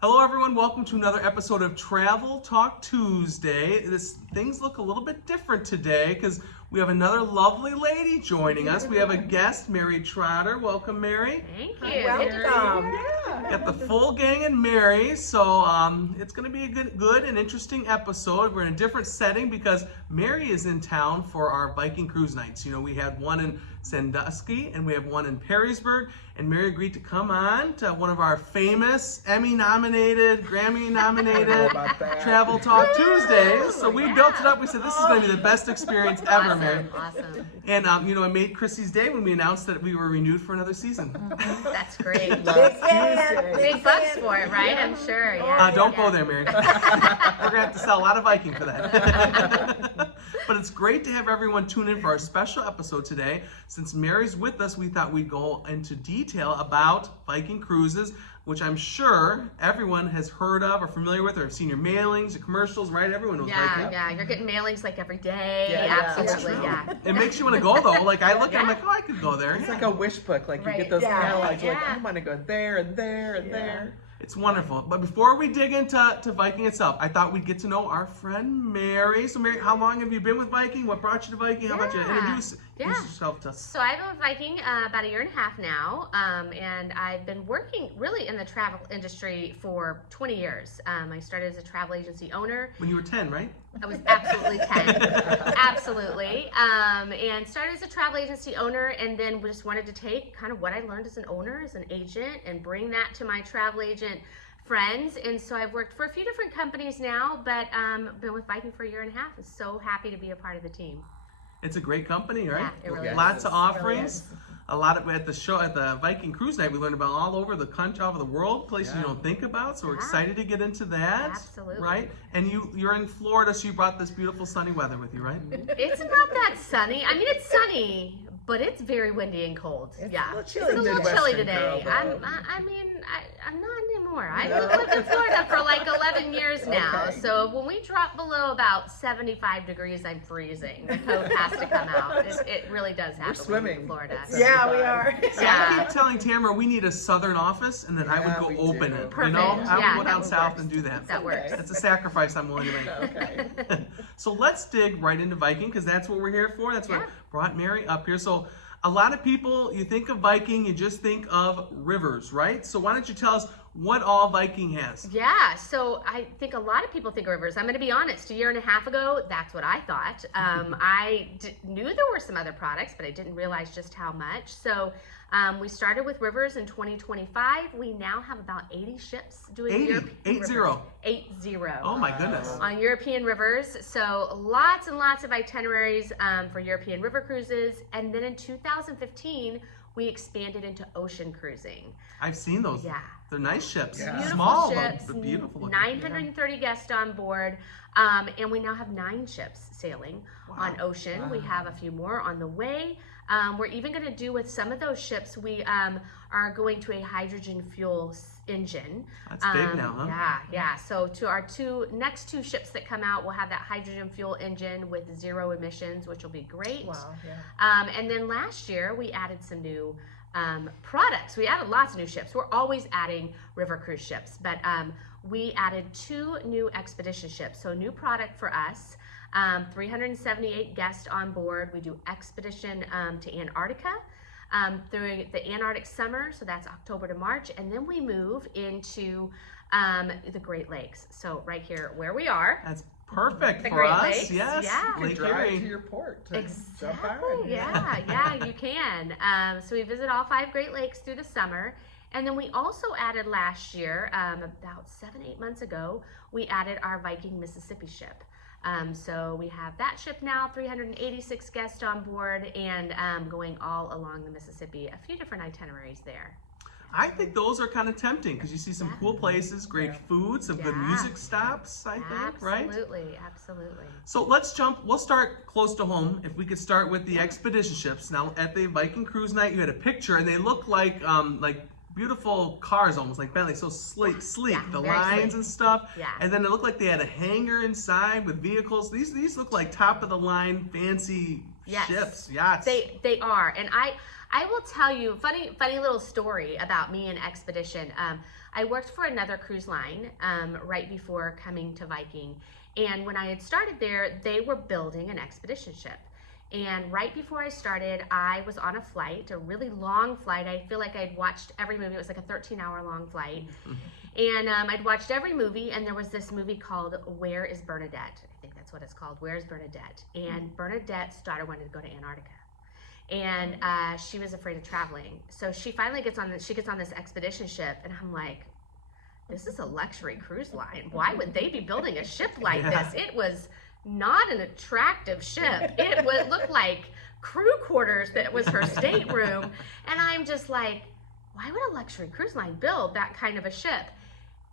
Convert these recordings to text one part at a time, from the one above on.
Hello everyone, welcome to another episode of Travel Talk Tuesday. Things look a little bit different today because we have another lovely lady joining us. We have a guest, Mary Trotter. Welcome, Mary. Thank you. Welcome. Got the full gang and Mary, so it's going to be a good and interesting episode. We're in a different setting because Mary is in town for our Viking Cruise nights. You know, we had one in Sandusky and we have one in Perrysburg, and Mary agreed to come on to one of our famous Emmy-nominated, Grammy-nominated Travel Talk Tuesdays. So we built it up. We said this is going to be the best experience ever, Mary. Awesome. And you know, it made Chrissy's day when we announced that we were renewed for another season. That's great. Big Big bucks for it, right? I'm sure. Yeah. Don't go there, Mary. We're going to have to sell a lot of Viking for that. But it's great to have everyone tune in for our special episode today. Since Mary's with us, we thought we'd go into detail about Viking Cruises, which I'm sure everyone has heard of or familiar with, or have seen your mailings, your commercials, right? Everyone knows Viking. Yeah, you're getting mailings like every day. Yeah, Absolutely, yeah. It makes you want to go though. Like I look, I'm like, oh, I could go there. It's like a wish book. Like you get those catalogs. Like I want to go there and there and there. It's wonderful. But before we dig into Viking itself, I thought we'd get to know our friend Mary. So Mary, how long have you been with Viking? What brought you to Viking? How about you introduce yourself to us? So I've been with Viking about a year and a half now, and I've been working really in the travel industry for 20 years. I started as a travel agency owner. When you were 10, right? I was absolutely 10. Absolutely. And started as a travel agency owner, and then just wanted to take kind of what I learned as an owner, as an agent, and bring that to my travel agent friends. And so I've worked for a few different companies now, but been with Viking for a year and a half. I'm so happy to be a part of the team. It's a great company, right? Yeah, it really Lots is. of offerings. A lot of at the Viking Cruise Night, we learned about all over the country, all over the world, places you don't think about. So we're excited to get into that. Absolutely. Right? And you're in Florida, so you brought this beautiful sunny weather with you, right? It's not that sunny. I mean, it's sunny, but it's very windy and cold. It's yeah, a little chilly. It's a little chilly Midwestern today. girl, I'm not anymore. I've lived in Florida for like 11 years now. Okay. So when we drop below about 75 degrees, I'm freezing. The coat has to come out. It really does happen. We're swimming in Florida. Yeah, we are. See, I keep telling Tamara we need a southern office, and then I would go we open do. it. Perfect. You know, I Yeah, would go down that south works. and do that. That works. That's a sacrifice I'm willing to make. Okay. So let's dig right into Viking because that's what we're here for. That's what brought Mary up here. So a lot of people, you think of Viking, you just think of rivers, right? So why don't you tell us what all Viking has? Yeah, so I think a lot of people think of rivers. I'm going to be honest. A year and a half ago, that's what I thought. I knew there were some other products, but I didn't realize just how much. So we started with rivers in 2025. We now have about 80 ships doing 80? European 80? rivers. 80. Oh my goodness. On European rivers. So lots and lots of itineraries for European river cruises. And then in 2015, we expanded into ocean cruising. I've seen those. Yeah. They're nice ships. Yeah. Beautiful Small, ships, but beautiful. looking. 930 guests on board, and we now have 9 ships sailing on ocean. Wow. We have a few more on the way. We're even going to do with some of those ships, we are going to a hydrogen fuel engine. That's big now, huh? Yeah. So to our next two ships that come out, we'll have that hydrogen fuel engine with 0 emissions, which will be great. Wow. Yeah. And then last year we added some new products. We added lots of new ships. We're always adding river cruise ships, but we added 2 new expedition ships. So new product for us. 378 guests on board. We do expedition to Antarctica through the Antarctic summer, so that's October to March, and then we move into the Great Lakes. So right here where we are. That's perfect The for Great us. Lakes, Yes. yeah. You Lake can drive Erie. to your port. To jump Exactly. on. Yeah, you can. So we visit all 5 Great Lakes through the summer. And then we also added last year, about 7-8 months ago, we added our Viking Mississippi ship. So we have that ship now, 386 guests on board, and going all along the Mississippi, a few different itineraries there. I think those are kind of tempting because you see some cool places, great food, some good music stops, I think, right? Absolutely. So we'll start close to home. If we could start with the expedition ships. Now at the Viking Cruise Night, you had a picture and they look like beautiful cars almost, like Bentley, so sleek, the lines sleek. and stuff. Yeah. And then it looked like they had a hangar inside with vehicles. These look like top of the line, fancy ships, yachts. They are, and I will tell you funny little story about me and Expedition. I worked for another cruise line right before coming to Viking, and when I had started there, they were building an expedition ship. And right before I started, I was on a flight, a really long flight. I feel like I'd watched every movie. It was like a 13-hour long flight. And I'd watched every movie, and there was this movie called Where is Bernadette? I think that's what it's called, Where is Bernadette? And Bernadette's daughter wanted to go to Antarctica. And she was afraid of traveling. So she finally gets on this expedition ship, and I'm like, this is a luxury cruise line. Why would they be building a ship like this? It was not an attractive ship. It looked like crew quarters that was her stateroom. And I'm just like, why would a luxury cruise line build that kind of a ship?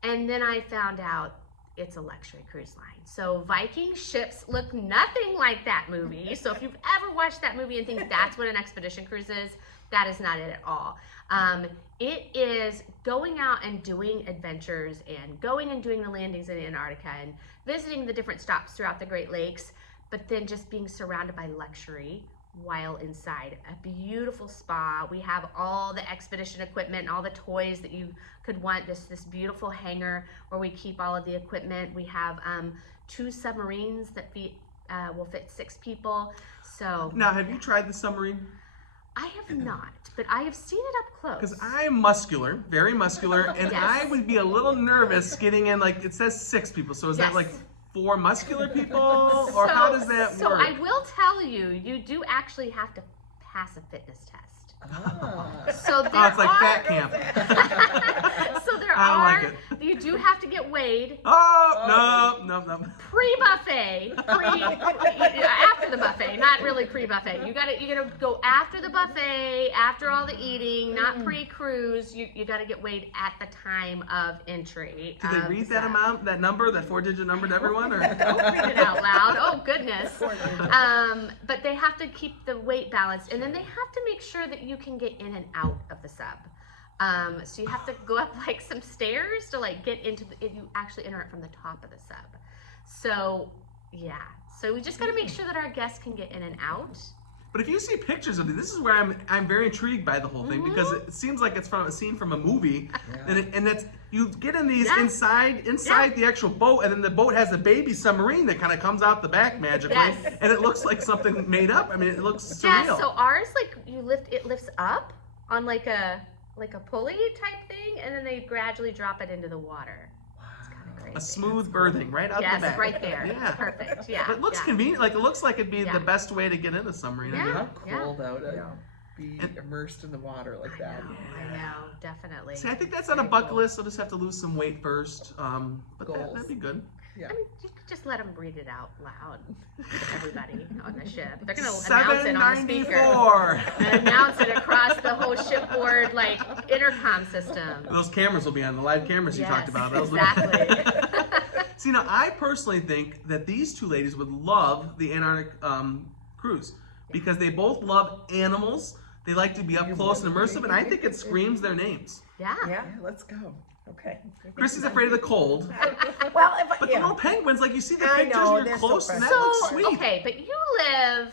And then I found out it's a luxury cruise line. So Viking ships look nothing like that movie. So if you've ever watched that movie and think that's what an expedition cruise is, that is not it at all. It is going out and doing adventures and going and doing the landings in Antarctica and visiting the different stops throughout the Great Lakes, but then just being surrounded by luxury while inside a beautiful spa. We have all the expedition equipment, all the toys that you could want. This beautiful hangar where we keep all of the equipment. We have 2 submarines that will fit 6 people. So now, have you tried the submarine? I have not, but I have seen it up close. Because I'm muscular, very muscular, and Yes. I would be a little nervous getting in, like, it says 6 people, so is that like 4 muscular people, or how does that work? So I will tell you, you do actually have to pass a fitness test. So there Oh, it's like fat camp. So there I don't are, like you do have to get weighed. Oh, no. Pre-buffet, after the buffet, not really pre-buffet. You gotta go after the buffet, after all the eating, not pre-cruise. You gotta get weighed at the time of entry. Did they read that amount, that number, that 4-digit number to everyone? Or? Don't read it out loud. Oh goodness. But they have to keep the weight balanced, and then they have to make sure that you can get in and out of the sub. So you have to go up like some stairs to like get into you actually enter it from the top of the sub. So yeah, so we just got to make sure that our guests can get in and out. But if you see pictures of it, this is where I'm very intrigued by the whole thing, because it seems like it's from a scene from a movie, and that's you get in these inside the actual boat, and then the boat has a baby submarine that kind of comes out the back magically, and it looks like something made up. I mean, it looks surreal. Yeah, so ours it lifts up on like a pulley type thing, and then they gradually drop it into the water. A smooth berthing right out the back. Yes, right there. Yeah. Perfect. Yeah. It looks convenient. Like, it looks like it'd be the best way to get in a submarine. Yeah. How cool though to be immersed in the water like that. I know, definitely. See, I think that's on a bucket list. I'll just have to lose some weight first. But that'd be good. Yeah. I mean, you could just let them read it out loud to everybody on the ship. They're going to announce it on the speaker. And announce it across the whole shipboard, like, intercom system. Those cameras will be on, the live cameras you talked about. Exactly. See, now, I personally think that these 2 ladies would love the Antarctic cruise, because they both love animals. They like to be up close and immersive, and I think it screams their names. Yeah. Let's go. Okay. Chrissy's afraid of the cold. Well, But the little penguins, like you see the I pictures, know, and you're they're so close, and that precious. looks sweet. Okay, but you live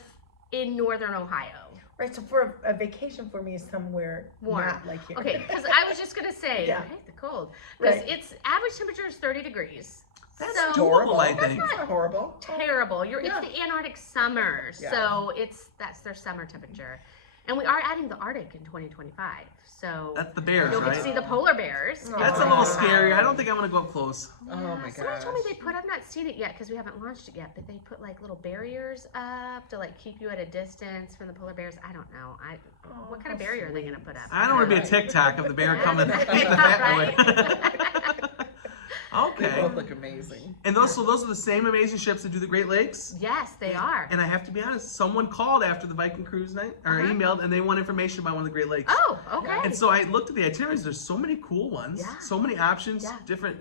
in northern Ohio. Right, so for a vacation for me is somewhere Warm. not like here. Okay, because I was just going to say, I hate the cold. Because its average temperature is 30 degrees. That's so adorable, I think. That's not horrible. Terrible. It's the Antarctic summer, so that's their summer temperature. And we are adding the Arctic in 2025, so That's the bears, you'll get right? to see the polar bears. That's a little scary. I don't think I want to go up close. Yeah, Oh my someone gosh. told me I've not seen it yet because we haven't launched it yet, but they put like little barriers up to like keep you at a distance from the polar bears. I don't know. What kind of barrier are they going to put up? I don't want to be a TikTok of the bear coming and eating the fat boy. They Okay. both look amazing. And those are the same amazing ships that do the Great Lakes? Yes, they are. And I have to be honest, someone called after the Viking cruise night, or emailed, and they want information about one of the Great Lakes. Oh, okay. And so I looked at the itineraries. There's so many cool ones, so many options, different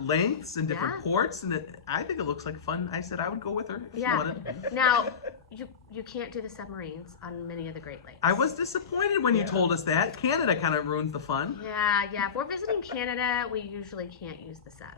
lengths and different ports, and I think it looks like fun. I said I would go with her if she wanted. Now, you can't do the submarines on many of the Great Lakes. I was disappointed when you told us that. Canada kind of ruins the fun. Yeah. If we're visiting Canada, we usually can't use the subs.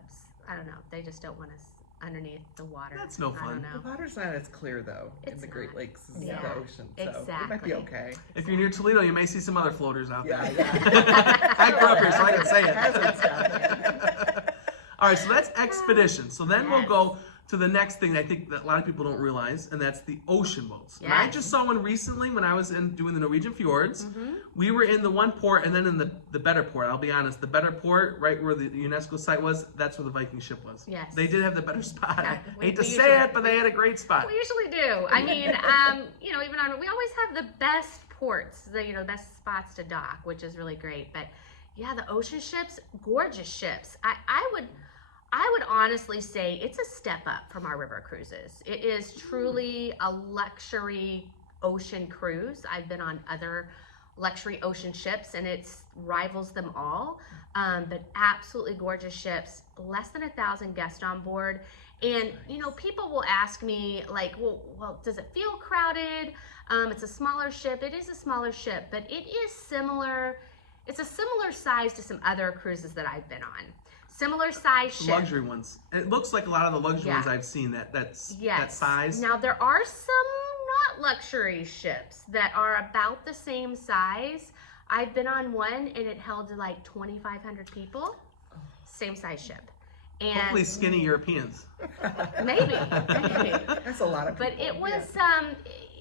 I don't know. They just don't want us underneath the water. That's no I fun. don't The know. water's not as clear though in It's the Great not. Lakes as Yeah. the ocean, so it might Exactly. be okay. If you're near Toledo, you may see some other floaters out there. Yeah. I grew up here, so I can say it. Hazards down there. All right, so that's expedition. So then we'll Yes. go to the next thing I think that a lot of people don't realize, and that's the ocean boats. And I Yes. just saw one recently when I was doing the Norwegian fjords. Mm-hmm. We were in the one port, and then in the better port. I'll be honest, the better port, right where the UNESCO site was, that's where the Viking ship was. Yes. They did have the better spot. Yeah, I we hate to say usually- it, but they had a great spot. We usually do. I mean, even on, we always have the best ports, the best spots to dock, which is really great. But yeah, the ocean ships, gorgeous ships. I would honestly say it's a step up from our river cruises. It is truly a luxury ocean cruise. I've been on other luxury ocean ships and it rivals them all. But absolutely gorgeous ships, less than 1,000 guests on board. And people will ask me like, well, does it feel crowded? It's a smaller ship. It is a smaller ship, but it is similar. It's a similar size to some other cruises that I've been on. Similar size ship. Luxury ones. It looks like a lot of the luxury Yeah. ones I've seen that Yes. size. Now there are some not luxury ships that are about the same size. I've been on one and it held like 2,500 people. Same size ship. And Hopefully skinny Europeans. maybe. That's a lot of people. But it was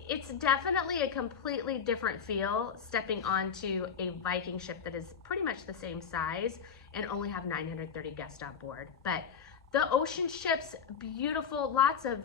it's definitely a completely different feel stepping onto a Viking ship that is pretty much the same size and only have 930 guests on board. But the ocean ships, beautiful, lots of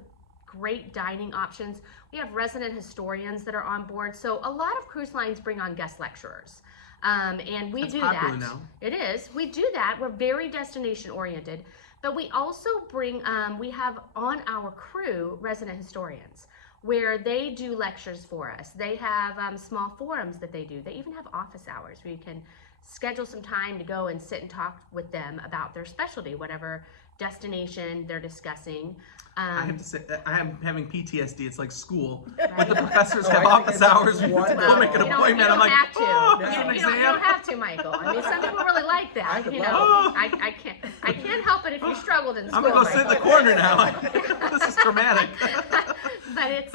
great dining options. We have resident historians that are on board. So a lot of cruise lines bring on guest lecturers. And we That's do popular that. now. It is. We do that. We're very destination oriented. But we also bring, we have on our crew resident historians where they do lectures for us. They have small forums that they do. They even have office hours where you can schedule some time to go and sit and talk with them about their specialty, whatever destination they're discussing. I have to say, I am having PTSD. It's like school. Right. But the professors Oh, have I think office it's hours. You wonderful. go make an You don't appointment. I'm like, have to. oh, No. I need an You don't exam. have to, Michael. I mean, some people really like that. I would You love know, it. I can't help it if you struggled in school. I'm gonna go sit in the Michael. corner now. This is traumatic. But it's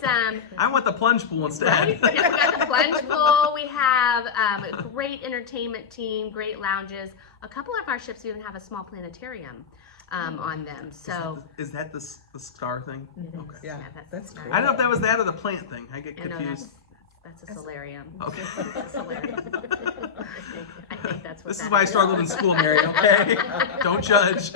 I want the plunge pool instead. right? Yeah, we got the plunge pool. We have a great entertainment team, great lounges. A couple of our ships even have a small planetarium on them. So Is that the star thing? it is. Okay. Yeah, that's nice. cool. I don't know if that was that or the plant thing. I get I know confused. that's a solarium. Okay. It's a solarium. I think that's what This is that why I is. struggled in school, Mary, okay? Don't judge.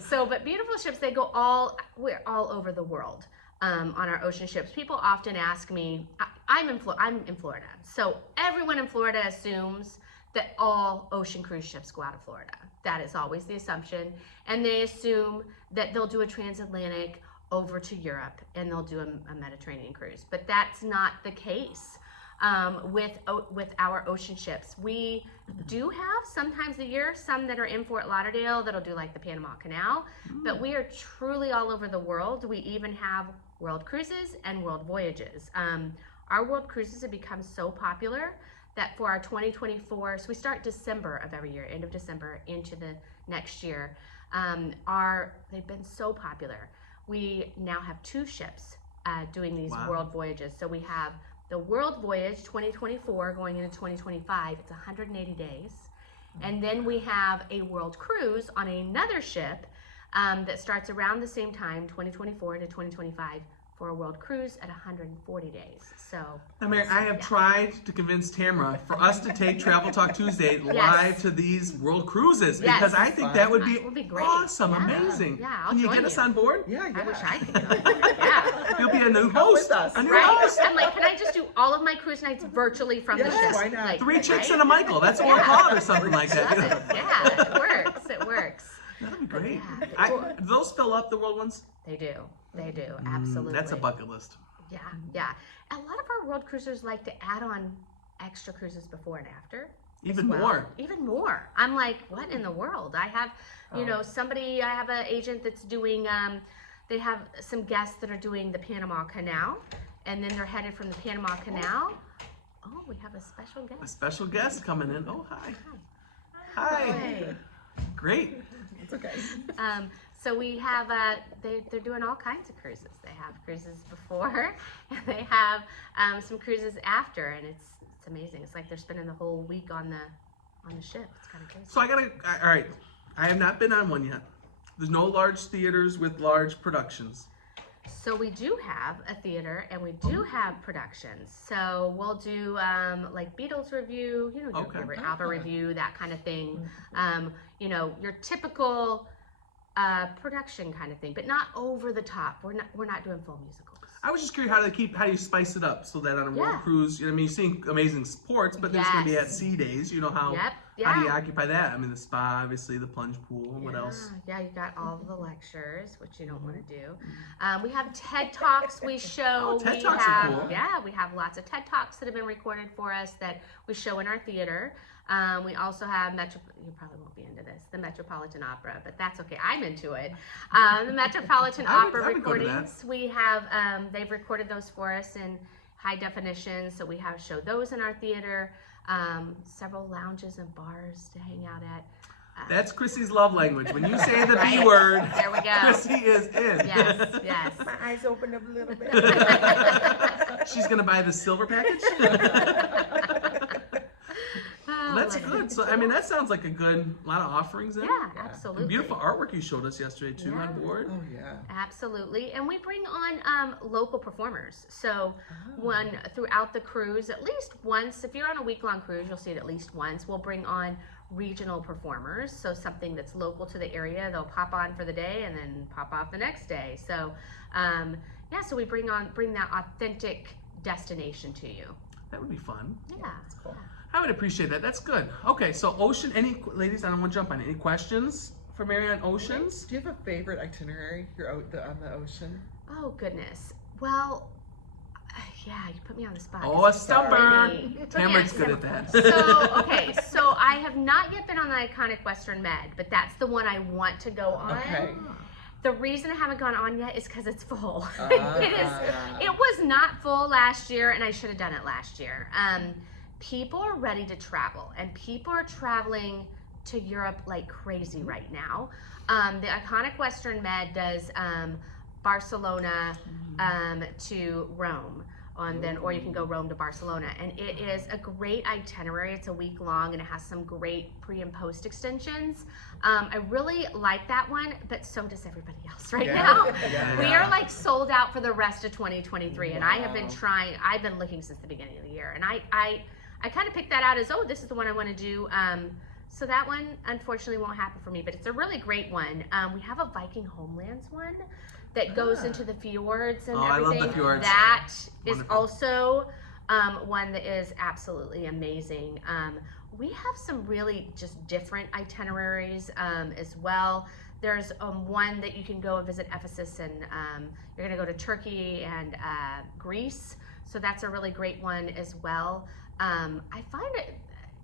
So, but beautiful ships, we're all over the world on our ocean ships. People often ask me, I'm in Florida. So everyone in Florida assumes that all ocean cruise ships go out of Florida. That is always the assumption. And they assume that they'll do a transatlantic over to Europe and they'll do a Mediterranean cruise. But that's not the case. With our ocean ships. We do have sometimes a year some that are in Fort Lauderdale that'll do like the Panama Canal, but we are truly all over the world. We even have world cruises and world voyages. Our world cruises have become so popular that for our 2024, so we start December of every year, end of December into the next year, they've been so popular. We now have 2 ships doing these Wow. world voyages. So we have the World Voyage 2024 going into 2025, it's 180 days. And then we have a World Cruise on another ship that starts around the same time, 2024 into 2025, for a World Cruise at 140 days. So, Now, Mary, I have tried to convince Tamara for us to take Travel Talk Tuesday live to these world cruises Yes. because I think that would be, It would be great. awesome, Yeah. amazing. Yeah, I'll Can you join get us you. on board? Yeah, yeah. I wish I could go. Yeah. You'll be a new Come host. with us. A new Right? host. I'm like, can I just do all of my cruise nights virtually from the Yes, ship? why not? Like, 3 chicks right? and a Michael. That's what we'll Yeah. call it or something like that. Love it. Yeah, it works. It works. That'd be great. Yeah. Do those fill up the world ones? They do. They do. Absolutely. That's a bucket list. Yeah, yeah. A lot of our world cruisers like to add on extra cruises before and after. Even Well, more. Even more. I'm like, what in the world? I have, I have an agent that's doing, they have some guests that are doing the Panama Canal, and then they're headed from the Panama Canal. Oh, we have a special A guest. special guest coming in. Oh, hi. Hi. Hi. Great. It's okay. So we have, they're doing all kinds of cruises. They have cruises before, and they have some cruises after, and it's amazing. It's like they're spending the whole week on the ship. It's kind of crazy. So all right, I have not been on one yet. There's no large theaters with large productions. So we do have a theater, and we do have productions. So we'll do like Beatles review, you know, Okay. ABBA review, that kind of thing. You know, your typical production kind of thing, but not over the top. We're not doing full musicals. I was just curious how do you spice it up so that on a world cruise, I mean, you're seeing amazing sports, but there's going to be at sea days. You know how how do you occupy that? I mean, the spa, obviously, the plunge pool, and what else? Yeah, you got all of the lectures, which you don't want to do. We have TED Talks we show. TED Talks are cool. Yeah, we have lots of TED Talks that have been recorded for us that we show in our theater. We also have you probably won't be into this, the Metropolitan Opera, but that's okay. I'm into it. The Metropolitan Opera recordings. We have they've recorded those for us in high definition, so we have showed those in our theater. Several lounges and bars to hang out at. That's Chrissy's love language. When you say the B word, there we go. Chrissy is in. Yes. My eyes opened up a little bit. She's gonna buy the silver package. That's good. So I mean, that sounds like a lot of offerings in. Yeah, absolutely. And beautiful artwork you showed us yesterday too on board. Oh yeah. Absolutely, and we bring on local performers. So throughout the cruise, at least once. If you're on a week-long cruise, you'll see it at least once. We'll bring on regional performers. So something that's local to the area, they'll pop on for the day and then pop off the next day. So so we bring that authentic destination to you. That would be fun. Yeah. That's cool. I would appreciate that. That's good. Okay, so Ocean, ladies, I don't want to jump on it. Any questions for Mary on Oceans? Do you have a favorite itinerary? You're on the ocean. Oh goodness. Well, yeah, you put me on the spot. Oh, a stumper. Put me on Tamara's the good at that. So I have not yet been on the iconic Western Med, but that's the one I want to go on. Okay. The reason I haven't gone on yet is because it's full. It was not full last year, and I should have done it last year. People are ready to travel, and people are traveling to Europe like crazy right now. The iconic Western Med does Barcelona to Rome, or you can go Rome to Barcelona, and it is a great itinerary. It's a week long, and it has some great pre and post extensions. I really like that one, but so does everybody else right now. We are like sold out for the rest of 2023, and I have been trying. I've been looking since the beginning of the year, and I kind of picked that out as, this is the one I want to do. So that one, unfortunately, won't happen for me, but it's a really great one. We have a Viking Homelands one that goes into the fjords and everything. I love the fjords. That is Wonderful. Also one that is absolutely amazing. We have some really just different itineraries as well. There's one that you can go and visit Ephesus, and you're going to go to Turkey and Greece. So that's a really great one as well. I find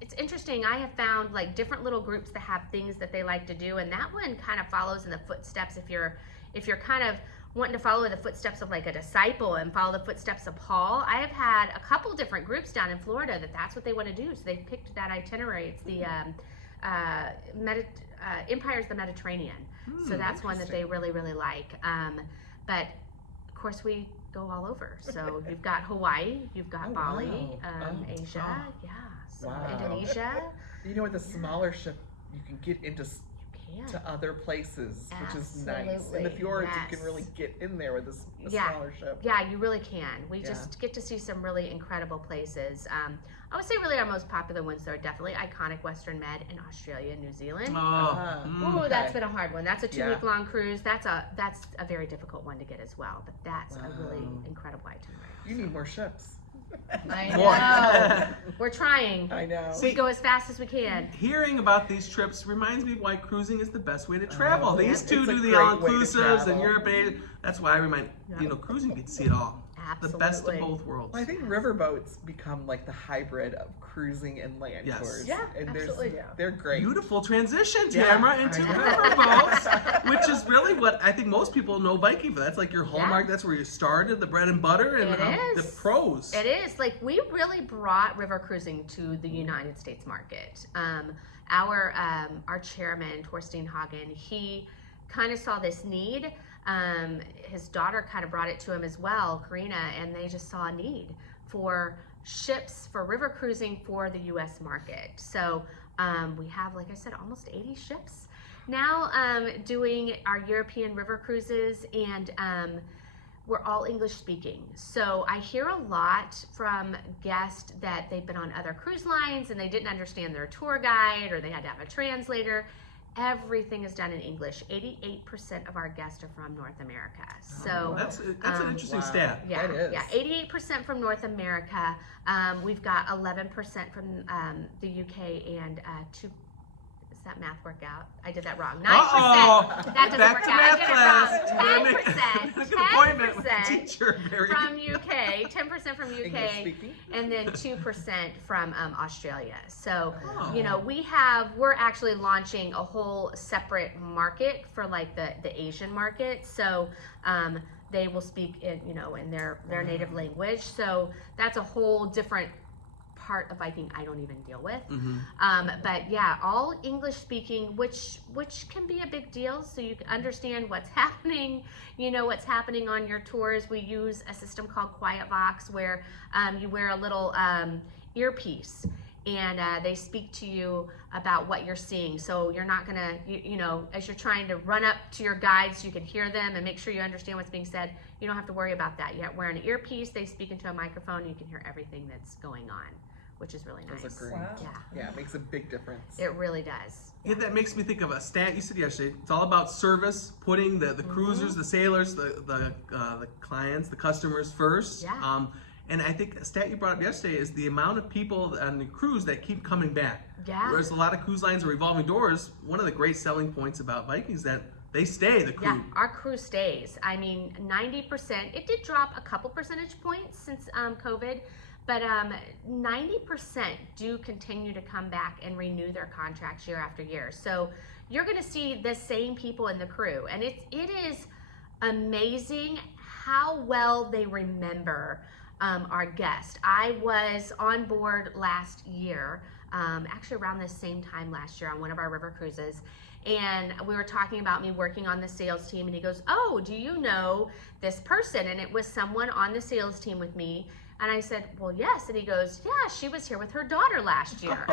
it's interesting. I have found like different little groups that have things that they like to do, and that one kind of follows in the footsteps. If you're kind of wanting to follow the footsteps of like a disciple and follow the footsteps of Paul, I have had a couple different groups down in Florida that's what they want to do. So they picked that itinerary. It's the Empire's the Mediterranean. So that's one that they really, really like. But of course we go all over. So you've got Hawaii, you've got Bali, Asia, so Indonesia. You know, with a smaller ship, you can get into to other places, which is nice. In the fjords, you can really get in there with a smaller ship. Yeah, you really can. We just get to see some really incredible places. I would say really our most popular ones are definitely iconic Western Med in Australia and New Zealand. That's been a hard one. That's a 2-week long cruise. That's a very difficult one to get as well, but that's a really incredible itinerary. You need more ships. I know. We're trying. I know. We go as fast as we can. Hearing about these trips reminds me of why cruising is the best way to travel. These two it's do a the great all-inclusives way and to Europe. That's why I remind cruising, you get to see it all. Absolutely. The best of both worlds. Well, I think riverboats become like the hybrid of cruising and land tours. Yeah, and absolutely. They're great. Beautiful transition, Tamara, into riverboats, which is really what I think most people know Viking for. That's like your hallmark. That's where you started, the bread and butter, and the pros. It is. Like, we really brought river cruising to the United States market. Our chairman, Torstein Hagen, he kind of saw this need. His daughter kind of brought it to him as well, Karina, and they just saw a need for ships for river cruising for the U.S. market. So we have, like I said, almost 80 ships now doing our European river cruises, and we're all English speaking. So I hear a lot from guests that they've been on other cruise lines and they didn't understand their tour guide, or they had to have a translator. Everything is done in English. 88% of our guests are from North America. So that's an interesting stat. Yeah, that is. yeah, 88% from North America. We've got 11% from the UK, and two. Does that math work out? I did that wrong. 9%. That doesn't Back work to out. math I did class. it wrong. 10%. Make an appointment with the 10% teacher, Mary. from UK, 10% from English UK, speaking. and then 2% from Australia. So, Oh. you know, we're actually launching a whole separate market for like the Asian market. So, they will speak in, you know, in their native language. So that's a whole different part of Viking I don't even deal with. But yeah, all English speaking, which can be a big deal, so you can understand what's happening, you know, what's happening on your tours. We use a system called Quiet Box, where you wear a little earpiece, and they speak to you about what you're seeing. So you're not gonna, you know, as you're trying to run up to your guides, you can hear them and make sure you understand what's being said. You don't have to worry about that. You wear an earpiece, they speak into a microphone, and you can hear everything that's going on, which is really nice. Those are great. Wow. Yeah, it makes a big difference. It really does. Yeah, that makes me think of a stat you said yesterday. It's all about service, putting the cruisers, the sailors, the clients, the customers first. Yeah. And I think a stat you brought up yesterday is the amount of people on the cruise that keep coming back. Yeah. Whereas a lot of cruise lines are revolving doors, one of the great selling points about Vikings is that they stay, the crew. Yeah, our crew stays. I mean, 90%. It did drop a couple percentage points since COVID, but 90% do continue to come back and renew their contracts year after year. So you're going to see the same people in the crew, and it is amazing how well they remember our guests. I was on board last year, actually around the same time last year on one of our river cruises, and we were talking about me working on the sales team, and he goes, "Oh, do you know this person?" And it was someone on the sales team with me. And I said, "Well, yes." And he goes, "Yeah, she was here with her daughter last year."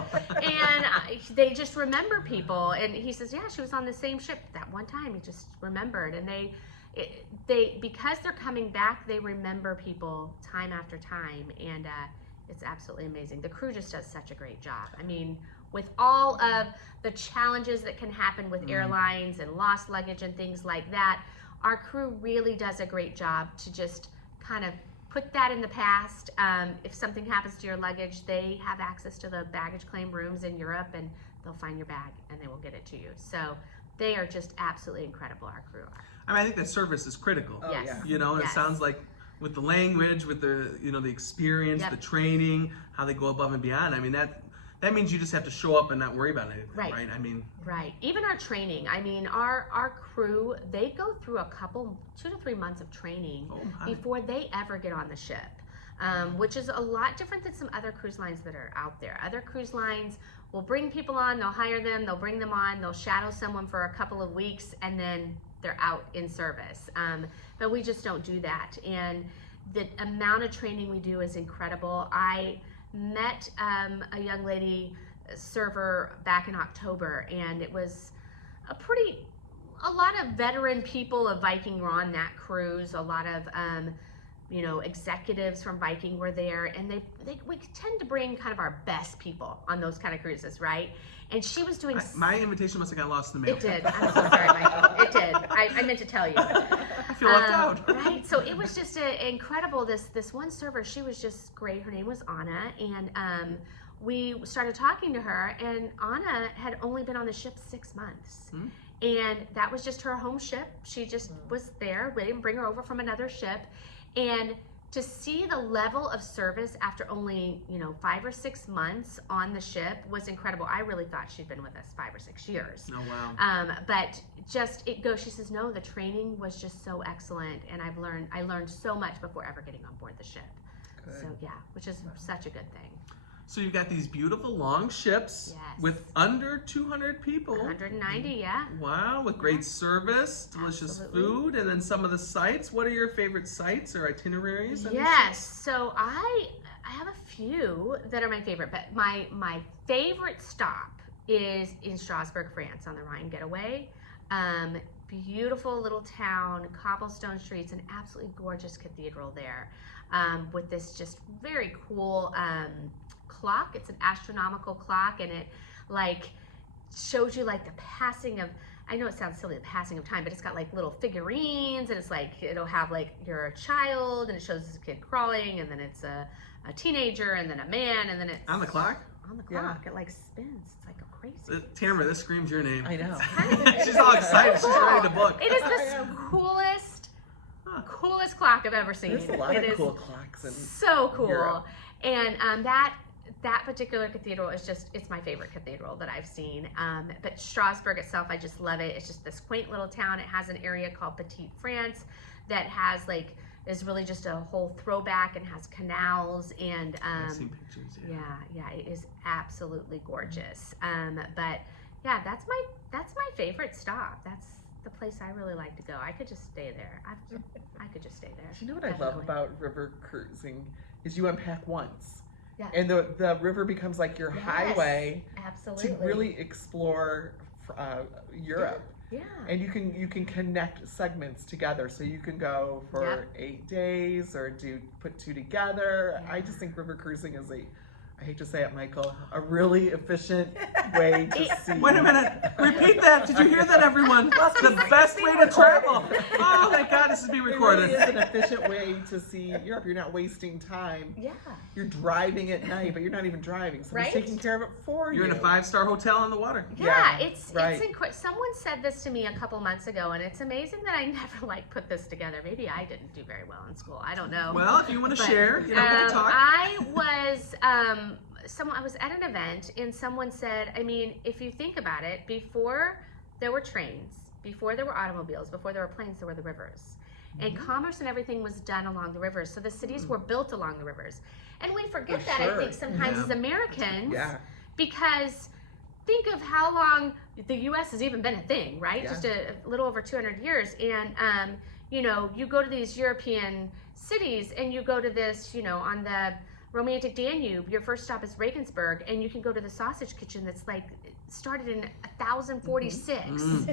And they just remember people. And he says, "Yeah, she was on the same ship that one time." He just remembered. And they because they're coming back, they remember people time after time. And it's absolutely amazing. The crew just does such a great job. I mean, with all of the challenges that can happen with airlines and lost luggage and things like that, our crew really does a great job to just kind of put that in the past. If something happens to your luggage, they have access to the baggage claim rooms in Europe, and they'll find your bag and they will get it to you. So they are just absolutely incredible, our crew are. I mean, I think that service is critical. Oh, Yes. yeah. You know, Yes. it sounds like with the language, with the, you know, the experience, Yep. the training, how they go above and beyond. I mean, that means you just have to show up and not worry about anything, Right. right? I mean, Right. Even our training. I mean, our crew, they go through a couple, 2 to 3 months of training Oh, my. before they ever get on the ship, which is a lot different than some other cruise lines that are out there. Other cruise lines will bring people on, they'll hire them, they'll bring them on, they'll shadow someone for a couple of weeks, and then they're out in service. But we just don't do that. And the amount of training we do is incredible. I met a young lady server back in October, and it was a lot of veteran people of Viking were on that cruise. A lot of you know, executives from Viking were there, and we tend to bring kind of our best people on those kind of cruises, right? And she was doing my invitation must have got lost in the mail. it did. I'm so sorry, Michael. It did. I meant to tell you. I feel left out. Right. So it was just incredible. This one server, she was just great. Her name was Anna, and we started talking to her. And Anna had only been on the ship 6 months, and that was just her home ship. She just was there. We didn't bring her over from another ship, and to see the level of service after only, you know, 5 or 6 months on the ship was incredible. I really thought she'd been with us 5 or 6 years. Oh, wow. But just she says, no, the training was just so excellent, and I learned so much before ever getting on board the ship. Good. So yeah, which is such a good thing. So you've got these beautiful long ships Yes. with under 200 people. 190, yeah. Wow, with great service, delicious Absolutely. food, and then some of the sites. What are your favorite sites or itineraries? on these Yes, so I have a few that are my favorite, but my favorite stop is in Strasbourg, France, on the Rhine Getaway. Beautiful little town, cobblestone streets, an absolutely gorgeous cathedral there, with this just very cool clock. It's an astronomical clock, and it like shows you like the passing of, I know it sounds silly, the passing of time, but it's got like little figurines, and it's like, it'll have like, you're a child, and it shows this kid crawling, and then it's a teenager, and then a man, and then it's On the clock? on the clock. It like spins. It's like a crazy. Tamara, this screams your name. I know. She's all excited. She's ready to book. It is the coolest clock I've ever seen. There's a lot It of is cool clocks in so cool. Europe. And that particular cathedral is just, it's my favorite cathedral that I've seen. But Strasbourg itself, I just love it. It's just this quaint little town. It has an area called Petite France that has like, is really just a whole throwback and has canals and I've seen pictures. yeah, it is absolutely gorgeous. But yeah, that's my favorite stop. That's the place I really like to go. I could just stay there. I could just stay there. You know what I love Definitely. about river cruising is you unpack once. Yeah. And the river becomes like your Yes, highway absolutely. to really explore Europe. Yeah. And you can connect segments together, so you can go for 8 days or put two together. Yeah. I just think river cruising is I hate to say it, Michael, a really efficient way to see. Wait a minute. Repeat that. Did you hear that, everyone? The best way to travel. Oh, thank God this is being It recorded. really is an efficient way to see Europe. You're not wasting time. Yeah. You're driving at night, but you're not even driving. Someone's Right? taking care of it for you. You're in a 5-star hotel on the water. Yeah, Yeah, it's right. incredible. Someone said this to me a couple months ago, and it's amazing that I never like put this together. Maybe I didn't do very well in school. I don't know. Well, if you want to But, share, you know, we can talk. I was I was at an event, and someone said, I mean, if you think about it, before there were trains, before there were automobiles, before there were planes, there were the rivers. And commerce and everything was done along the rivers. So the cities were built along the rivers. And we forget For that, I sure. think, sometimes Yeah. as Americans, Yeah. because think of how long the U.S. has even been a thing, right? Yeah. Just a little over 200 years. And, you know, you go to these European cities, and you go to this, you know, on the romantic Danube, your first stop is Regensburg, and you can go to the sausage kitchen that's like started in 1046,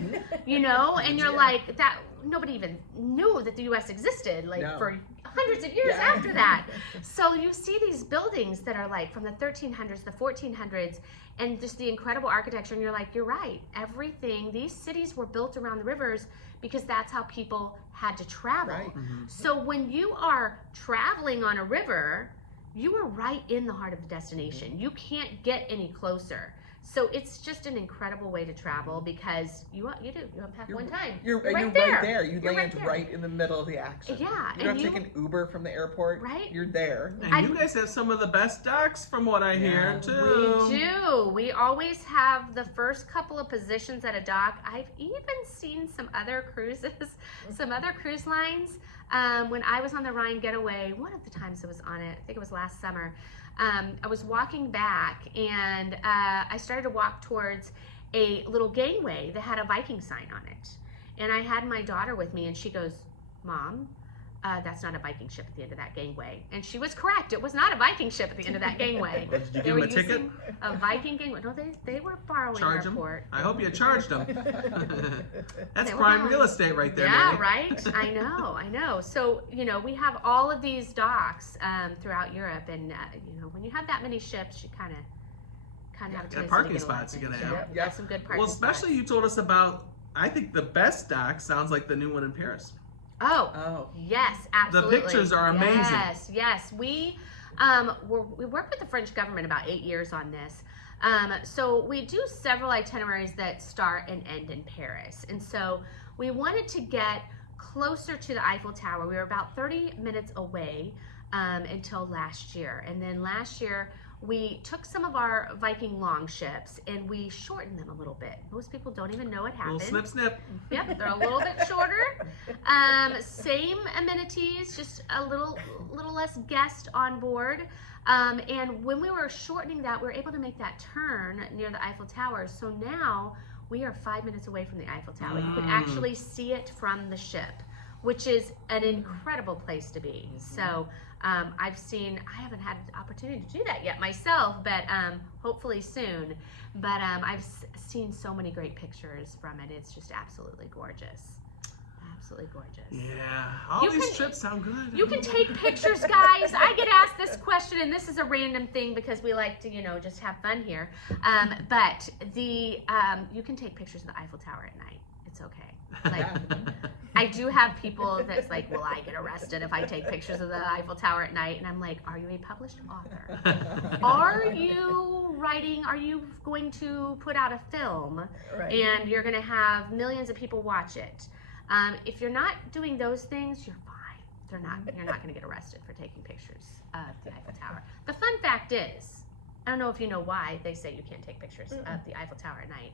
you know, and you're like, that nobody even knew that the U.S. existed, like No. for hundreds of years Yeah. after that. So you see these buildings that are like from the 1300s, the 1400s, and just the incredible architecture, and you're like, you're right, everything, these cities were built around the rivers because that's how people had to travel. Right. So when you are traveling on a river, you are right in the heart of the destination. You can't get any closer. So it's just an incredible way to travel because you unpack one time. You're right right there. there. You You're land right right, there. in the middle of the action. Yeah, You don't and take you- an Uber from the airport. Right. You're there. And you guys have some of the best docks from what I hear, Yeah. too. We do. We always have the first couple of positions at a dock. I've even seen some other cruises, some other cruise lines. When I was on the Rhine Getaway, one of the times I was on it, I think it was last summer, I was walking back, and I started to walk towards a little gangway that had a Viking sign on it. And I had my daughter with me, and she goes, Mom, that's not a Viking ship at the end of that gangway. And she was correct. It was not a Viking ship at the end of that gangway. Did you They give were them a ticket? using a Viking gangway. No, they were borrowing Charge our them? port. I hope you charged them. That's They were prime fine. real estate right there, Yeah, Mary. right. I know. So, you know, we have all of these docks throughout Europe, and you know, when you have that many ships, you kind of have a Got tendency parking to get a lot spots of you gotta things. have. Yep, we got some good parking Well, especially spots. you told us about, I think the best dock sounds like the new one in Paris. Oh, Oh. yes, absolutely. pictures are amazing. Yes. We worked with the French government about 8 years on this. So we do several itineraries that start and end in Paris. And so we wanted to get closer to the Eiffel Tower. We were about 30 minutes away until last year. And then last year we took some of our Viking longships and we shortened them a little bit. Most people don't even know it happened. Little snip, snip. Yep, they're a little bit shorter. Same amenities, just a little less guest on board. And when we were shortening that, we were able to make that turn near the Eiffel Tower. So now we are 5 minutes away from the Eiffel Tower. You can actually see it from the ship, which is an incredible place to be. So I haven't had the opportunity to do that yet myself, but hopefully soon. But I've seen so many great pictures from it. It's just absolutely gorgeous. Absolutely gorgeous. Yeah, all these trips sound good. You can take pictures, guys. I get asked this question, and this is a random thing because we like to, just have fun here. But you can take pictures of the Eiffel Tower at night. It's okay. Like, I do have people that's like, will I get arrested if I take pictures of the Eiffel Tower at night? And I'm like, are you a published author? Are you going to put out a film and you're going to have millions of people watch it? If you're not doing those things, you're fine. You're not going to get arrested for taking pictures of the Eiffel Tower. The fun fact is, I don't know if you know why they say you can't take pictures of the Eiffel Tower at night.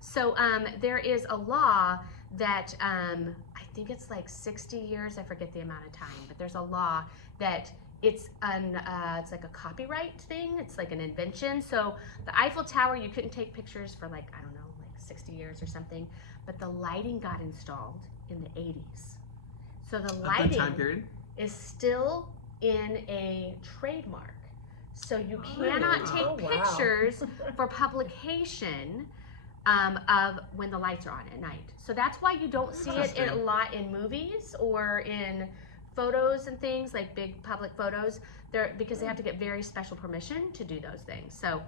So there is a law that I think it's like 60 years, I forget the amount of time, but there's a law that it's like a copyright thing. It's like an invention. So the Eiffel Tower, you couldn't take pictures for like 60 years or something, but the lighting got installed in the 80s. So the lighting time period is still in a trademark. So you cannot take pictures for publication of when the lights are on at night. So that's why you don't see it a lot in movies or in photos and things, like big public photos, because they have to get very special permission to do those things. So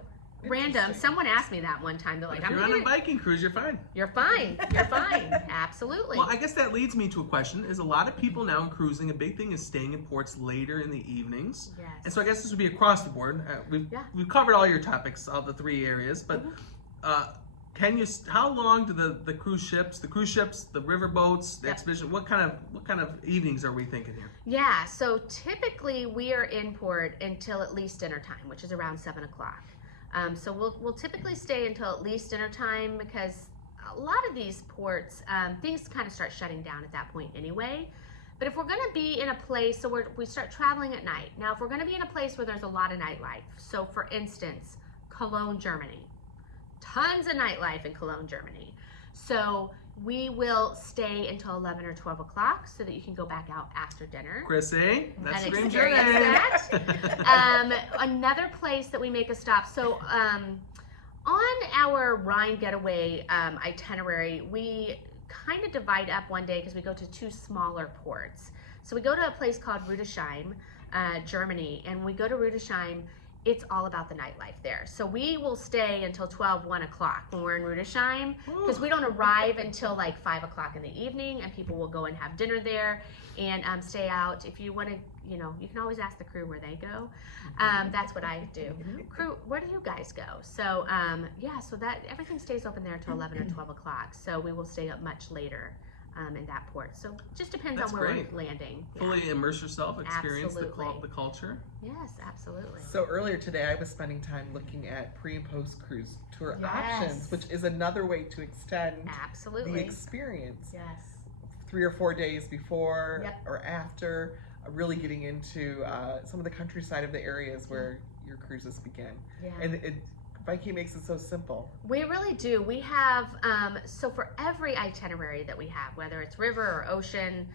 random, someone asked me that one time. They're like, if you're on a Viking cruise, you're fine. You're fine. You're fine. Absolutely. Well, I guess that leads me to a question. Is a lot of people now in cruising, a big thing is staying in ports later in the evenings. Yes. And so I guess this would be across the board. We've covered all your topics, all the 3 areas, but how long do the cruise ships, the river boats, the expedition, what kind of evenings are we thinking here? Yeah, so typically we are in port until at least dinner time, which is around 7 o'clock. So we'll typically stay until at least dinner time, because a lot of these ports, things kind of start shutting down at that point anyway. But if we're going to be in a place, so we start traveling at night. Now, if we're going to be in a place where there's a lot of nightlife, so for instance, Cologne, Germany, tons of nightlife in Cologne, Germany. So we will stay until 11 or 12 o'clock so that you can go back out after dinner. Chrissy, that's and dream experience that. Another place that we make a stop. So on our Rhine getaway itinerary, we kind of divide up one day because we go to 2 smaller ports. So we go to a place called Rüdesheim, Germany, and we go to Rüdesheim. It's all about the nightlife there. So we will stay until 1 o'clock when we're in Rüdesheim, because we don't arrive until like 5 o'clock in the evening, and people will go and have dinner there and stay out. If you want to, you can always ask the crew where they go. That's what I do. Crew, where do you guys go? So so that everything stays open there until 11 or 12 o'clock. So we will stay up much later in that port. So just depends on where we're landing. Fully immerse yourself, experience the culture. Yes, absolutely. So earlier today, I was spending time looking at pre and post cruise tour options, which is another way to extend the experience. Yes. 3 or 4 days before or after, really getting into some of the countryside of the areas where your cruises begin. Yeah. And Viking makes it so simple. We really do. We have, so for every itinerary that we have, whether it's river or ocean,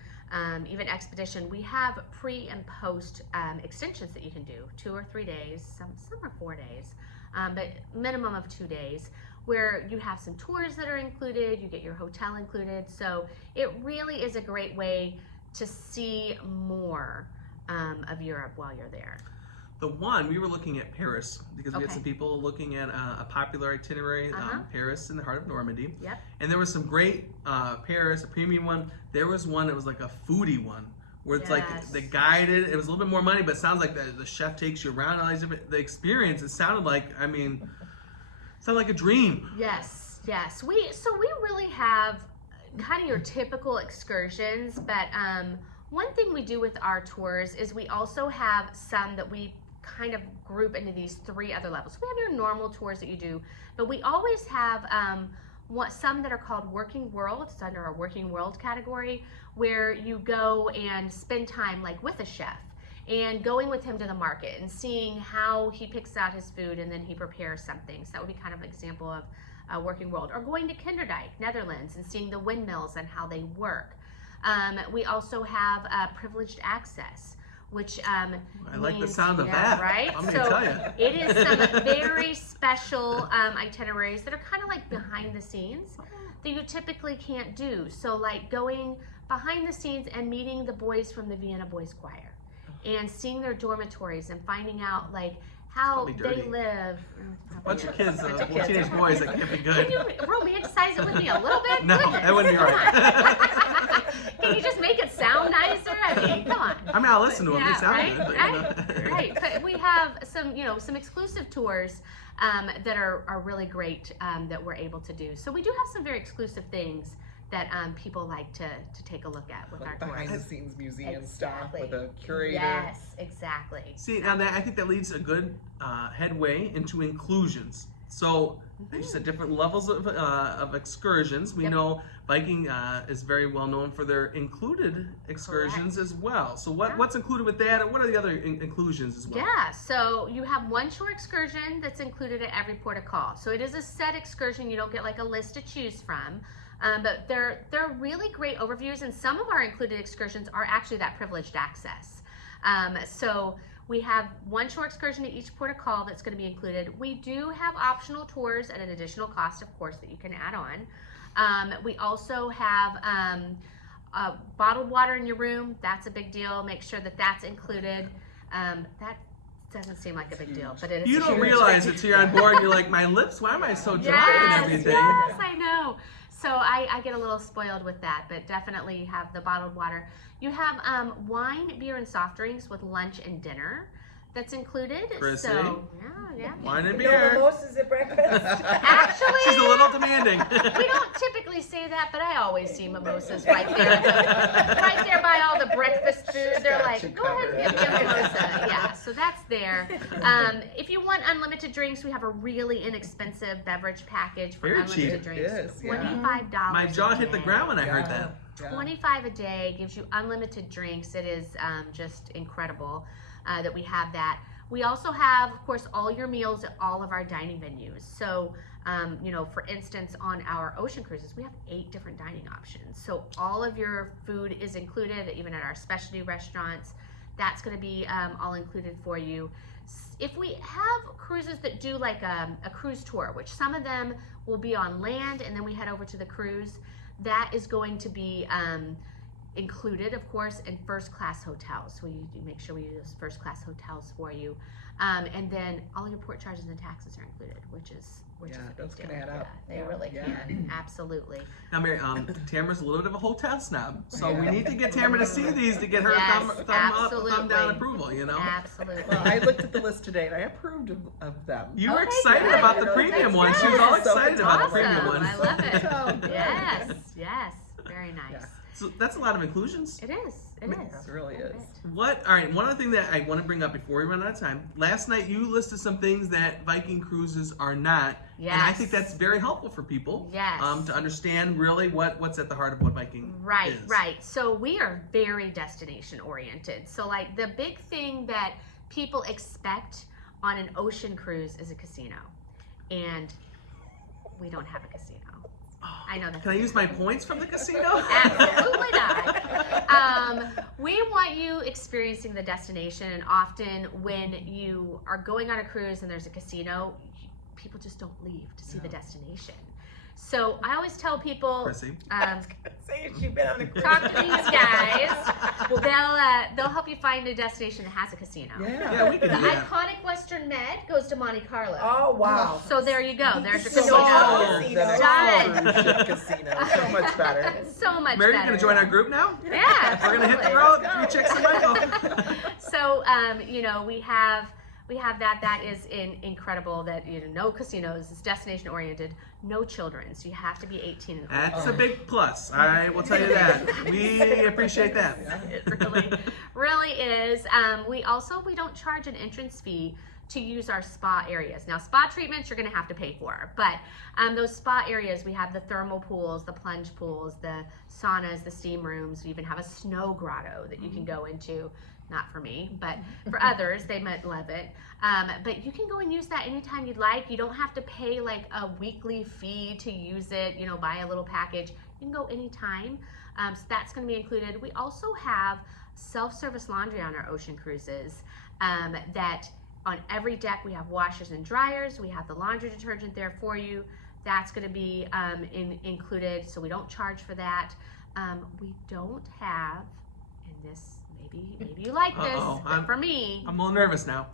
even expedition, we have pre and post extensions that you can do, 2 or 3 days, some are 4 days, but minimum of 2 days, where you have some tours that are included, you get your hotel included. So it really is a great way to see more of Europe while you're there. We were looking at Paris, because we had some people looking at a popular itinerary, Paris in the heart of Normandy. Yep. And there was some great Paris, a premium one. There was one that was like a foodie one, where it's like the guided, it was a little bit more money, but it sounds like the chef takes you around all these different, the experience, it sounded like, sounded like a dream. Yes, yes. We really have kind of your typical excursions, but one thing we do with our tours is we also have some that we kind of group into these 3 other levels. We have your normal tours that you do, but we always have some that are called Working World. It's under our Working World category, where you go and spend time like with a chef and going with him to the market and seeing how he picks out his food and then he prepares something. So that would be kind of an example of Working World. Or going to Kinderdijk, Netherlands, and seeing the windmills and how they work. We also have privileged access, which I like the sound of yeah, that. right? I'm gonna tell you. It is some very special itineraries that are kind of like behind the scenes that you typically can't do. So like going behind the scenes and meeting the boys from the Vienna Boys Choir and seeing their dormitories and finding out like how they live. Bunch of kids, teenage boys, that can't be good. Can you romanticize it with me a little bit? No, Goodness, that wouldn't be come right. on. Can you just make it sound nicer? I mean, come on. I mean, I'll listen to them. They Yeah, sound right, good. But, right, right. But we have some exclusive tours that are really great that we're able to do. So we do have some very exclusive things that people like to take a look at with our behind tours. the scenes museum stuff Exactly. with a curator. Yes, exactly. See, now that I think that leads a good headway into inclusions. So, you said different levels of excursions. We Yep. know Viking is very well known for their included excursions as well. So, what's included with that, and what are the other inclusions as well? Yeah, so you have one shore excursion that's included at every port of call. So it is a set excursion. You don't get like a list to choose from. But they're really great overviews, and some of our included excursions are actually that privileged access. So we have one shore excursion at each port of call that's going to be included. We do have optional tours at an additional cost, of course, that you can add on. We also have bottled water in your room. That's a big deal. Make sure that that's included. That doesn't seem like a big deal, but it is. You don't huge. realize it till you're on board and you're like, my lips, why am I so dry and everything? Yes, I know. So I get a little spoiled with that, but definitely have the bottled water. You have wine, beer, and soft drinks with lunch and dinner that's included. Chrissy? So, yeah. Wine and No beer. mimosas at breakfast. Actually, She's a little demanding. we don't typically say that, but I always see mimosas right there. Right there by all the breakfast food. They're got you like, go ahead and give me a mimosa. Yeah, so that's there. If you want unlimited drinks, we have a really inexpensive beverage package for Very unlimited cheap. drinks. It is, yeah. $25. My jaw a hit the day. ground when I heard that. Yeah. 25 a day gives you unlimited drinks. It is just incredible that we have that. We also have, of course, all your meals at all of our dining venues. So, for instance, on our ocean cruises, we have 8 different dining options. So all of your food is included, even at our specialty restaurants. That's going to be all included for you. If we have cruises that do like a cruise tour, which some of them will be on land and then we head over to the cruise, that is going to be included, of course, in first class hotels. So we make sure we use first class hotels for you. And then all your port charges and taxes are included, which is a big those can deal. add up. Yeah, they really can. Absolutely. Now, Mary, Tamara's a little bit of a hotel snob, so we Yeah. need to get Tamara to see these to get her Yes, thumb up, thumb down absolutely. approval, you know? Absolutely. Well, I looked at the list today and I approved of them. You were Okay, excited good. about the premium one. She was all excited about the premium Awesome. one. I love it. So Yes, yes. Very nice. Yeah. So that's a lot of inclusions. It is. It is. It really is. All right, one other thing that I want to bring up before we run out of time. Last night you listed some things that Viking Cruises are not. Yes. And I think that's very helpful for people. Yes. To understand really what's at the heart of what Viking Right, is. right. So we are very destination oriented. So like the big thing that people expect on an ocean cruise is a casino. And we don't have a casino. I know that. Can I use my points from the casino? Absolutely not. We want you experiencing the destination, and often when you are going on a cruise and there's a casino, people just don't leave to see the destination. So I always tell people, Chrissy. Say you've been on a cruise. talk to these guys. They'll help you find a destination that has a casino. Yeah, we can The do that. iconic Western Med goes to Monte Carlo. Oh, wow. So there you go. There's your So casino. much better than a Done. cruise ship casino. So much better. So much Mary, better. you're going to join our group now? Yeah. We're going to hit the absolutely. road. 3 chicks and Michael. So, we have that. That is incredible. That no casinos. It's destination oriented. No children. So you have to be 18 and older. That's a big plus. I will tell you that. We appreciate that. It really is. We don't charge an entrance fee to use our spa areas. Now, spa treatments you're going to have to pay for, but those spa areas, we have the thermal pools, the plunge pools, the saunas, the steam rooms. We even have a snow grotto that you can go into. Not for me, but for others, they might love it. But you can go and use that anytime you'd like. You don't have to pay like a weekly fee to use it, you know, buy a little package. You can go anytime. So that's going to be included. We also have self-service laundry on our ocean cruises that on every deck we have washers and dryers. We have the laundry detergent there for you. That's going to be included, so we don't charge for that. We don't have, in this, maybe you like this, but for me, I'm a little nervous now.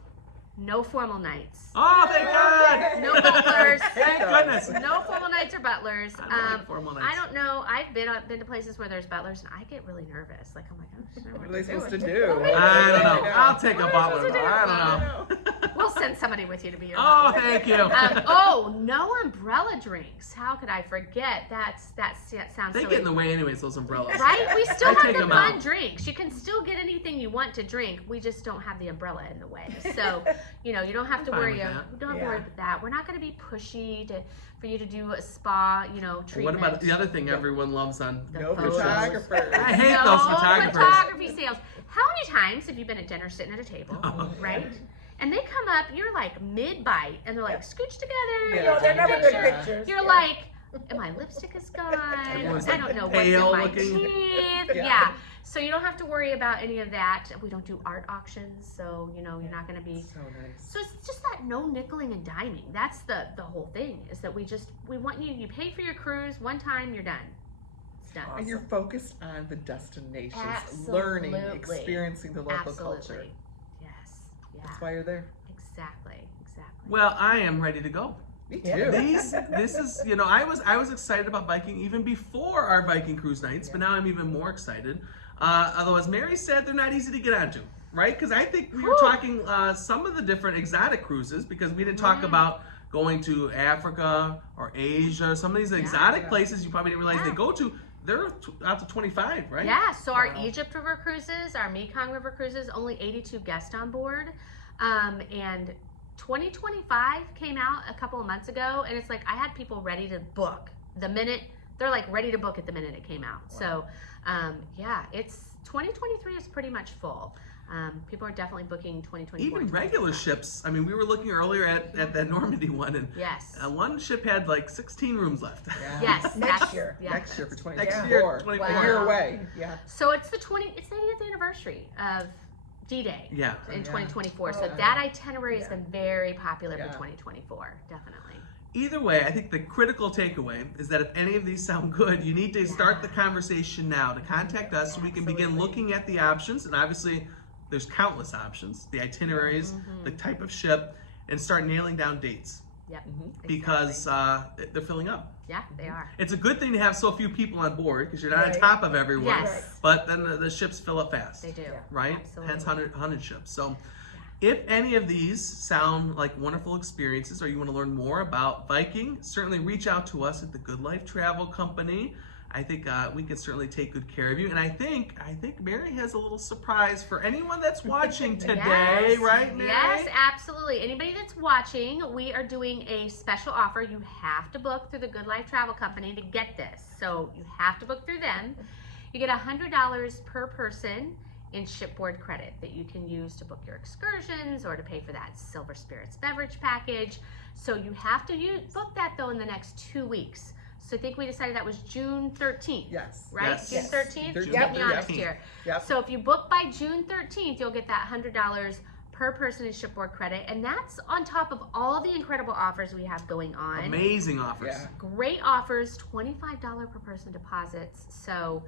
no formal nights. Oh, thank God! No butlers. Thank goodness. No formal nights or butlers. I don't like formal nights. I don't know. I've been to places where there's butlers, and I get really nervous. Like, I'm like, oh, What are they supposed to do? I don't know. I'll take a bottle. I don't know. We'll send somebody with you to be your Oh, butler. thank you. No umbrella drinks. How could I forget? That sounds They so get in the way anyways, those umbrellas. right? We still I have take the them fun out. drinks. You can still get anything you want to drink. We just don't have the umbrella in the way. So, you don't have to I'm fine worry. with that. You don't have to worry about that. We're not going to be pushy for you to do a spa, treatment. What about the other thing everyone loves on The No photos. photographers. I hate No those photographers. photography sales. How many times have you been at dinner sitting at a table, Oh. right? And they come up, you're like mid-bite, and they're like, scooch together. Yeah. No, they're never good Picture. pictures. You're like, my lipstick is gone. Everyone's I like don't know what's in pale my looking. teeth. Yeah. Yeah. So you don't have to worry about any of that. We don't do art auctions, so you're not going to be. So nice. So it's just that no nickeling and diming. That's the whole thing. Is that we want you pay for your cruise one time, you're done. It's done. And you're focused on the destinations, Absolutely. learning, experiencing the local culture. Absolutely. Yes. Yeah. That's why you're there. Exactly. Well, I am ready to go. Me Yeah. too. This is, I was excited about Viking even before our Viking cruise nights, but now I'm even more excited. Although, as Mary said, they're not easy to get onto, right? Because I think we were talking some of the different exotic cruises, because we didn't talk about going to Africa or Asia, some of these exotic places you probably didn't realize they go to. They're out to 25, right? Yeah, so our Egypt River cruises, our Mekong River cruises, only 82 guests on board. And 2025 came out a couple of months ago, and it's like I had people ready to book the minute, they're like ready to book it the minute it came out. So, it's 2023 is pretty much full. People are definitely booking 2024. Even regular ships. I mean, we were looking earlier at that Normandy one, and Yes. one ship had like 16 rooms left. Yeah. Yes. Next year. Yeah. Next year for Next 2024. year, 24. A year away. Yeah. So it's the 80th anniversary of D-Day Yeah. in Yeah. 2024. So Oh, that itinerary has yeah. been very popular Yeah. for 2024. Definitely. Either way, I think the critical takeaway is that if any of these sound good, you need to start the conversation now to contact us so we can begin looking at the options. And obviously, there's countless options, the itineraries, the type of ship, and start nailing down dates Yep. because they're filling up. Yeah, they are. It's a good thing to have so few people on board because you're not on Right. top of everyone. Yes. But then the ships fill up fast. They do. Yeah. Right? Absolutely. Hence 100 ships. So if any of these sound like wonderful experiences or you want to learn more about Viking, certainly reach out to us at the Good Life Travel Company. I think we can certainly take good care of you. And I think Mary has a little surprise for anyone that's watching today, Yes. right, Mary? Yes, absolutely. Anybody that's watching, we are doing a special offer. You have to book through the Good Life Travel Company to get this. So you have to book through them. You get $100 per person in shipboard credit that you can use to book your excursions or to pay for that Silver Spirits beverage package. So you have to book that though in the next 2 weeks. So I think we decided that was June 13th. Yes. Right? Yes. June 13th? June Just get me 13th. honest here. Yep. So if you book by June 13th, you'll get that $100 per person in shipboard credit. And that's on top of all the incredible offers we have going on. Amazing offers. Yeah. Great offers, $25 per person deposits. So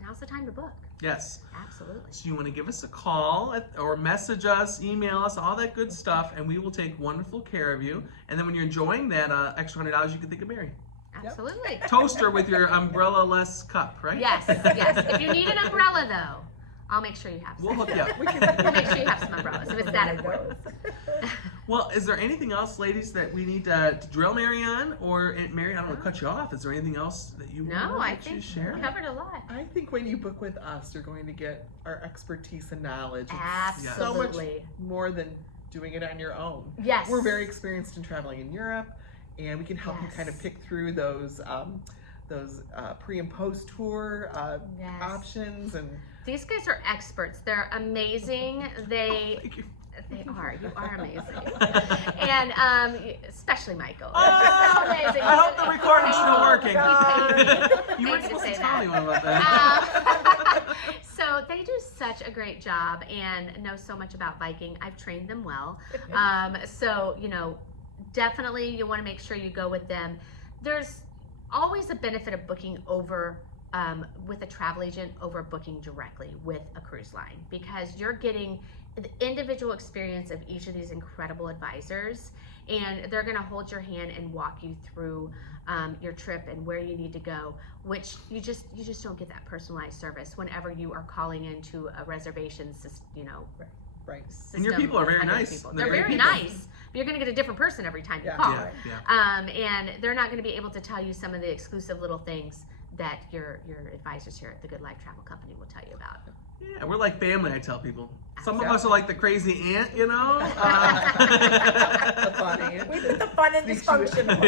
now's the time to book. Yes. Absolutely. So you want to give us a call or message us, email us, all that good stuff, and we will take wonderful care of you. And then when you're enjoying that extra $100, you can think of Mary. Absolutely. Toaster with your umbrella-less cup, right? Yes, yes. If you need an umbrella though, I'll make sure you have some. We'll hook you up. We'll make sure you have some umbrellas if it's that important. Well, is there anything else, ladies, that we need to drill Mary on? Or, Mary, I don't want to cut you off. Is there anything else that you No, want I to think share? we covered a lot. I think when you book with us, you're going to get our expertise and knowledge. It's Absolutely. so much more than doing it on your own. Yes. We're very experienced in traveling in Europe, and we can help you kind of Yes. pick through those pre and post tour Yes. options. And These guys are experts. They're amazing. They Thank you. are. You are amazing. And especially Michael. Oh, Amazing. I hope the recording's still working. God. You weren't Maybe to supposed to say tell that. anyone about that. So they do such a great job and know so much about Viking. I've trained them well. So, definitely you want to make sure you go with them. There's always a benefit of booking over with a travel agent over booking directly with a cruise line, because you're getting the individual experience of each of these incredible advisors, and they're going to hold your hand and walk you through your trip and where you need to go, which you just don't get that personalized service whenever you are calling into a reservation right. And your people are very 100 nice. people. They're They're great very people. nice, but you're going to get a different person every time you Yeah. call. Yeah. And they're not going to be able to tell you some of the exclusive little things that your advisors here at the Good Life Travel Company will tell you about. Yeah, we're like family, I tell people. Some of Exactly. us are like the crazy aunt, The funny. We do the fun and Makes dysfunctional.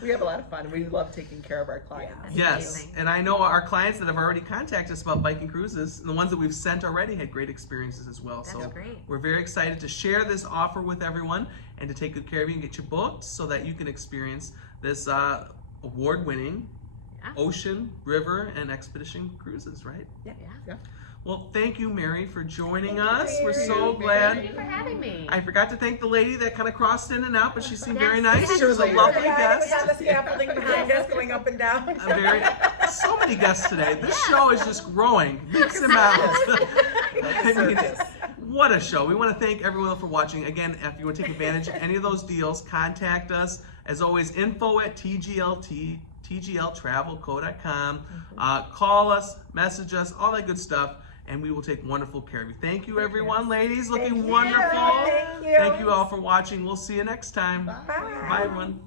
We have a lot of fun, and we love taking care of our clients. Yes, Amazing. and I know our clients that have already contacted us about Viking Cruises, and the ones that we've sent already had great experiences as well. That's So great. we're very excited to share this offer with everyone and to take good care of you and get you booked so that you can experience this award-winning ocean, river, and expedition cruises, right? Yeah. Well, thank you, Mary, for joining Thank you, us. We're Mary. so Thank glad. you for having me. I forgot to thank the lady that kind of crossed in and out, but she seemed very Yes, nice. yes, She was a yes. lovely Yeah, it was guest. on the scaffolding behind us, going up and down. So many guests today. This show is just growing, leaps and bounds. I mean, what a show. We want to thank everyone for watching. Again, if you want to take advantage of any of those deals, contact us. As always, info@tgltravelco.com. Call us, message us, all that good stuff, and we will take wonderful care of you. Thank you, everyone. Ladies, looking Thank you. wonderful. Thank you. Thank you all for watching. We'll see you next time. Bye. Bye, everyone.